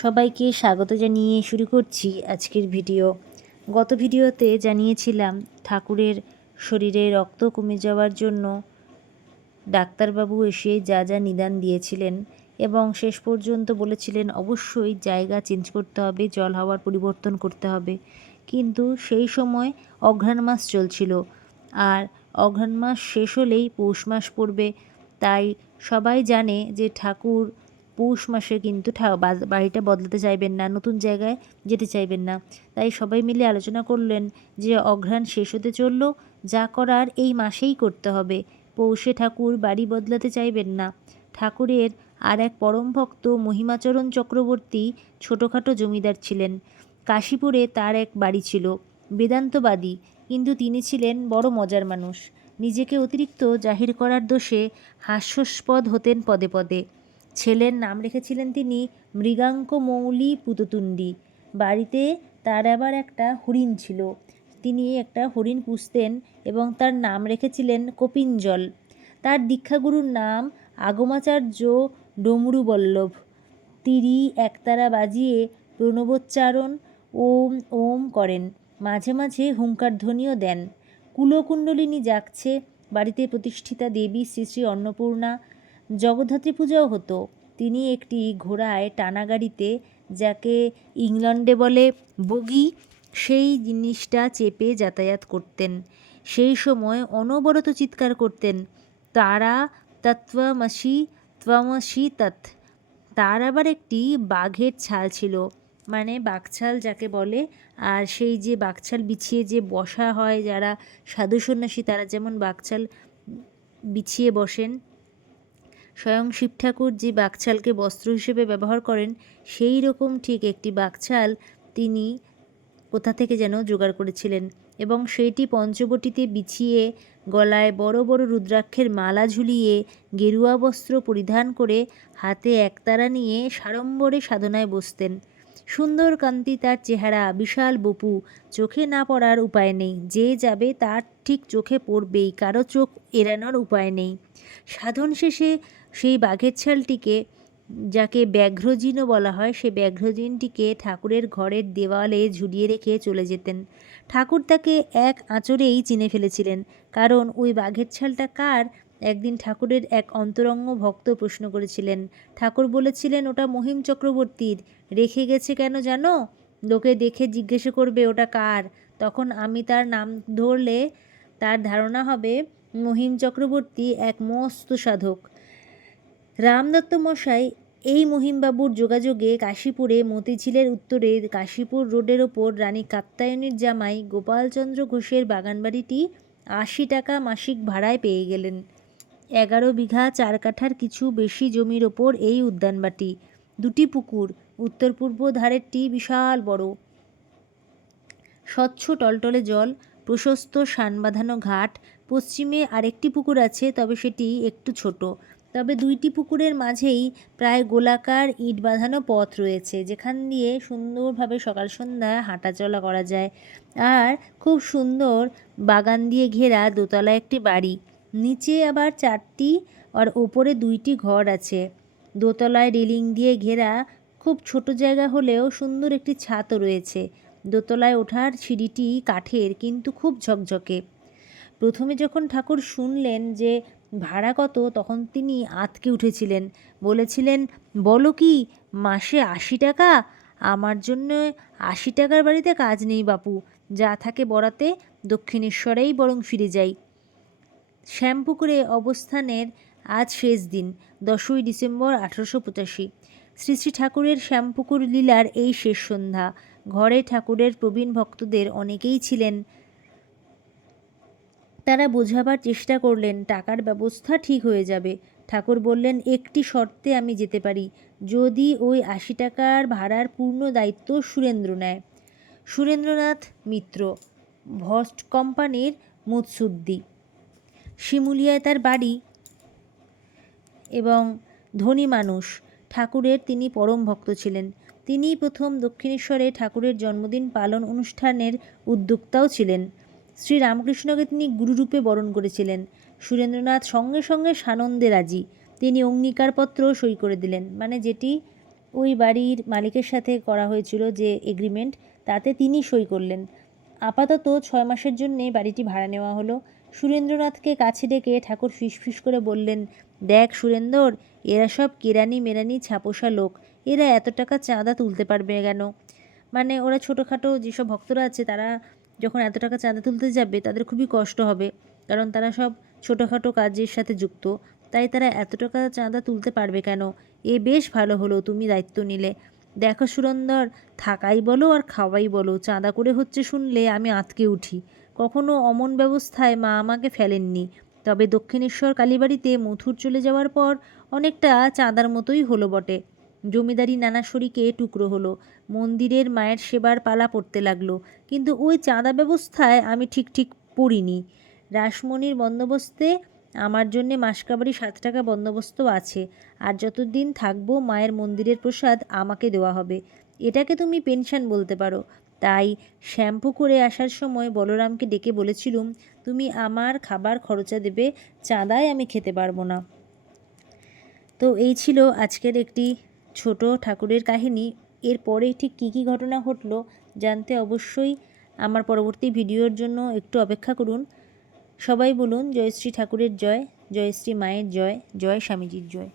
সবাইকে স্বাগত জানিয়ে শুরু করছি আজকের ভিডিও। গত ভিডিওতে জানিয়েছিলাম ঠাকুরের শরীরে রক্ত কমে যাওয়ার জন্য ডাক্তারবাবু এসে যা যা নিদান দিয়েছিলেন এবং শেষ পর্যন্ত বলেছিলেন অবশ্যই জায়গা চেঞ্জ করতে হবে, জল হাওয়ার পরিবর্তন করতে হবে। কিন্তু সেই সময় অঘ্রাণ মাস চলছিল, আর অঘ্রাণ মাস শেষ হলেই পৌষ মাস পড়বে। তাই সবাই জানে যে ঠাকুর পৌষ মাসে কিন্তু বাড়িটা বদলাতে চাইবেন না, নতুন জায়গায় যেতে চাইবেন না। তাই সবাই মিলে আলোচনা করলেন যে অঘ্রাণ শেষ হতে চলল, যা করার এই মাসেই করতে হবে। পৌষে ঠাকুর বাড়ি বদলাতে চাইবেন না। ঠাকুরের আর এক পরম ভক্ত মহিমাচরণ চক্রবর্তী ছোটোখাটো জমিদার ছিলেন। কাশীপুরে তার এক বাড়ি ছিল। বেদান্তবাদী, কিন্তু তিনি ছিলেন বড় মজার মানুষ। নিজেকে অতিরিক্ত জাহির করার দোষে হাস্যাস্পদ হতেন পদে পদে। ছেলের নাম রেখেছিলেন তিনি মৃগাঙ্ক মৌলি পুততুণ্ডী। বাড়িতে তার আবার একটা হরিণ ছিল। তিনি একটা হরিণ পুষতেন এবং তার নাম রেখেছিলেন কপিঞ্জল। তার দীক্ষাগুরুর নাম আগমাচার্য ডমরুবল্লভ। তিনি একতারা বাজিয়ে প্রণবোচ্চারণ ওম ওম করেন, মাঝে মাঝে হুঙ্কার ধ্বনিও দেন। কুলকুণ্ডলিনী জাগছে। বাড়িতে প্রতিষ্ঠিতা দেবী শ্রী শ্রী অন্নপূর্ণা। জগদ্ধাত্রী পূজাও হতো। তিনি একটি ঘোড়ায় টানা গাড়িতে, যাকে ইংল্যান্ডে বলে বগি, সেই জিনিসটা চেপে যাতায়াত করতেন। সেই সময় অনবরত চিৎকার করতেন, তারা তত্ত্বমসি ত্বমসি তৎ। তার আবার একটি বাঘের ছাল ছিল, মানে বাঘছাল যাকে বলে। আর সেই যে বাঘছাল বিছিয়ে যে বসা হয়, যারা সাধু সন্ন্যাসী তারা যেমন বাঘছাল বিছিয়ে বসেন, স্বয়ং শিব ঠাকুর যে বাঘছালকে বস্ত্র হিসেবে ব্যবহার করেন, সেই রকম ঠিক একটি বাঘছাল তিনি কোথা থেকে যেন জোগাড় করেছিলেন এবং সেইটি পঞ্চবটিতে বিছিয়ে গলায় বড় বড় রুদ্রাক্ষের মালা ঝুলিয়ে গেরুয়া বস্ত্র পরিধান করে হাতে একতারা নিয়ে সাড়ম্বরে সাধনায় বসতেন। সুন্দর কান্তি তার চেহারা, বিশাল বপু, চোখে না পড়ার উপায় নেই। যে যাবে তার ঠিক চোখে পড়বেই, কারো চোখ এড়ানোর উপায় নেই। সাধন শেষে সেই বাঘের ছালটিকে, যাকে ব্যাঘ্রজিনও বলা হয়, সে ব্যাঘ্রজিনটিকে ঠাকুরের ঘরের দেওয়ালে ঝুলিয়ে রেখে চলে যেতেন। ঠাকুর তাকে এক আঁচড়েই চিনে ফেলেছিলেন, কারণ ওই বাঘের ছালটা কার একদিন ঠাকুরের এক অন্তরঙ্গ ভক্ত প্রশ্ন করেছিলেন। ঠাকুর বলেছিলেন, ওটা মহিম চক্রবর্তীর। রেখে গেছে কেন জানো? লোকে দেখে জিজ্ঞেস করবে ওটা কার। তখন আমি তার নাম ধরলে তার ধারণা হবে মহিম চক্রবর্তী এক মস্ত সাধক। রামদত্ত মশাই এই মহিমবাবুর যোগাযোগে কাশীপুরে মতিঝিলের উত্তরে কাশীপুর রোডের ওপর রানী কাত্যায়নীর জামাই গোপালচন্দ্র ঘোষের বাগানবাড়িটি 80 টাকা মাসিক ভাড়ায় পেয়ে গেলেন। 11 বিঘা 4 কাঠার কিছু বেশি জমির ওপর এই উদ্যানবাটি। 2টি পুকুর, উত্তর পূর্ব ধারেরটি বিশাল বড়, স্বচ্ছ টলটলে জল, প্রশস্ত শান বাঁধানো ঘাট। পশ্চিমে আরেকটি পুকুর আছে, তবে সেটি একটু ছোট। তবে 2টি পুকুরের মাঝেই প্রায় গোলাকার ইট বাঁধানো পথ রয়েছে, যেখান দিয়ে সুন্দরভাবে সকাল সন্ধ্যা হাঁটাচলা করা যায়। আর খুব সুন্দর বাগান দিয়ে ঘেরা দোতলা একটি বাড়ি। নিচে আবার 4টি আর ওপরে 2টি ঘর আছে। দোতলায় রেলিং দিয়ে ঘেরা, খুব ছোট জায়গা হলেও সুন্দর একটি ছাদও রয়েছে। দোতলায় ওঠার সিঁড়িটি কাঠের, কিন্তু খুব ঝকঝকে। প্রথমে যখন ঠাকুর শুনলেন যে ভাড়া কত, তখন তিনি আঁতকে উঠেছিলেন। বলেছিলেন, বলো কি, মাসে 80 টাকা? আমার জন্য 80 টাকার বাড়িতে কাজ নেই বাপু। যা থাকে বরাতে দক্ষিণেশ্বরেই বরং ফিরে যাই। শ্যামপুকুরে অবস্থানের আজ শেষ দিন, 10ই ডিসেম্বর 1885। শ্রী শ্রী ঠাকুরের শ্যামপুকুর লীলার এই শেষ সন্ধ্যা। ঘরে ঠাকুরের প্রবীণ ভক্তদের অনেকেই ছিলেন। তারা বোঝাবার চেষ্টা করলেন টাকার ব্যবস্থা ঠিক হয়ে যাবে। ঠাকুর বললেন, একটি শর্তে আমি যেতে পারি, যদি ওই 80 টাকার ভাড়ার পূর্ণ দায়িত্ব সুরেন্দ্র নেয়। সুরেন্দ্রনাথ মিত্র, ভস্ট কোম্পানির মুৎসুদ্দি। শিমুলিয়ায় তার বাড়ি এবং ধনী মানুষ। ঠাকুরের তিনি পরম ভক্ত ছিলেন। তিনিই প্রথম দক্ষিণেশ্বরে ঠাকুরের জন্মদিন পালন অনুষ্ঠানের উদ্যোক্তাও ছিলেন। শ্রী রামকৃষ্ণকে তিনি গুরুরূপে বরণ করেছিলেন। সুরেন্দ্রনাথ সঙ্গে সঙ্গে সানন্দে রাজি। তিনি অঙ্গীকারপত্র সই করে দিলেন, মানে যেটি ওই বাড়ির মালিকের সাথে করা হয়েছিল যে এগ্রিমেন্ট, তাতে তিনি সই করলেন। আপাতত 6 মাসের জন্যে বাড়িটি ভাড়া নেওয়া হলো। সুরেন্দ্রনাথকে কাছে ডেকে ঠাকুর ফিসফিস করে বললেন, দেখ সুরেন্দর, এরা সব কেরানি মেরানি ছাপোষা লোক, এরা এত টাকা চাঁদা তুলতে পারবে কেন? মানে ওরা ছোটোখাটো যেসব ভক্তরা আছে তারা যখন এত টাকা চাঁদা তুলতে যাবে তাদের খুবই কষ্ট হবে, কারণ তারা সব ছোটোখাটো কাজের সাথে যুক্ত, তাই তারা এত টাকা চাঁদা তুলতে পারবে কেন? এ বেশ ভালো হলো তুমি দায়িত্ব নিলে। দেখো সুরন্দর, থাকাই বলো আর খাওয়াই বলো চাঁদা করে হচ্ছে শুনলে আমি আঁতকে উঠি। কখনো অমন ব্যবস্থায় মা আমাকে ফেলেননি, তবে দক্ষিণেশ্বর কালীবাড়িতে মথুর চলে যাওয়ার পর অনেকটা চাঁদার মতোই হলো বটে। জমিদারি নানা শরিকে টুকরো হলো, মন্দিরের মায়ের সেবার পালা পড়তে লাগলো, কিন্তু ওই চাঁদা ব্যবস্থায় আমি ঠিক পড়িনি। রাসমণির বন্দোবস্তে আমার জন্যে মাসকাবারি 7 টাকা বন্দোবস্ত আছে, আর যতদিন থাকবো মায়ের মন্দিরের প্রসাদ আমাকে দেওয়া হবে। এটাকে তুমি পেনশন বলতে পারো। তাই শ্যাম্পু করে আসার সময় বলরামকে ডেকে বলেছিলুম, তুমি আমার খাবার খরচা দেবে, চাঁদায় আমি খেতে পারবো না। তো এই ছিল আজকের একটি ছোট ঠাকুরের কাহিনী। এরপরে ঠিক কী কী ঘটনা ঘটলো জানতে অবশ্যই আমার পরবর্তী ভিডিওর জন্য একটু অপেক্ষা করুন। সবাই বলুন জয়শ্রী ঠাকুরের জয়, জয়শ্রী মায়ের জয়, জয় স্বামীজির জয়।